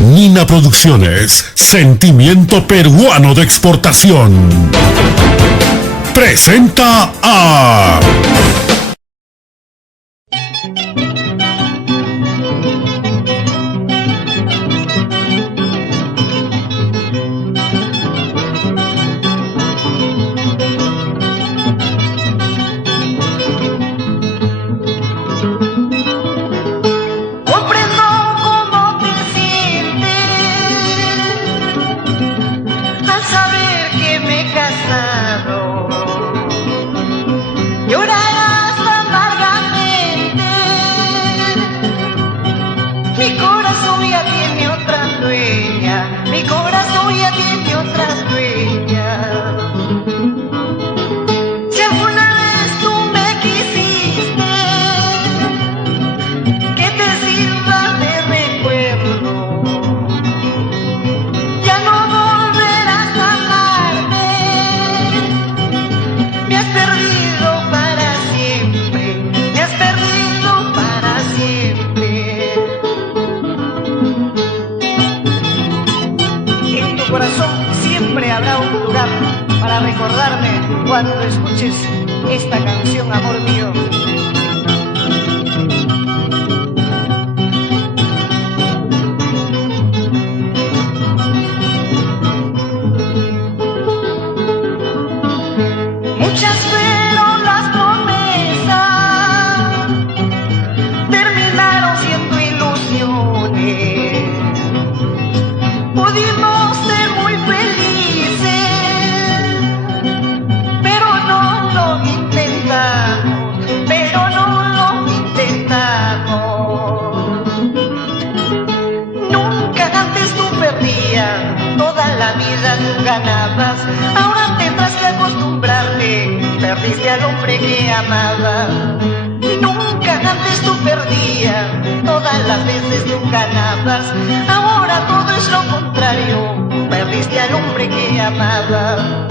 Nina Producciones, sentimiento peruano de exportación, presenta a... Mi corazón ya tiene otra dueña, mi corazón ya tiene otra dueña. Si alguna vez tú me quisiste, que te sirva de recuerdo. Ya no volverás a amarme, me has perdido para siempre, me has perdido para siempre. Corazón siempre habrá un lugar para recordarme cuando escuches esta canción, amor mío. Muchas fueron las promesas, terminaron siendo ilusiones. Pudimos ser muy felices, pero no lo intentamos. Nunca antes tú perdías, toda la vida tú ganabas. Ahora tendrás que acostumbrarte, perdiste al hombre que amabas. Nunca antes tú perdías, todas las veces tú ganabas. Ahora todo es lo contrario, perdiste al hombre que amaba.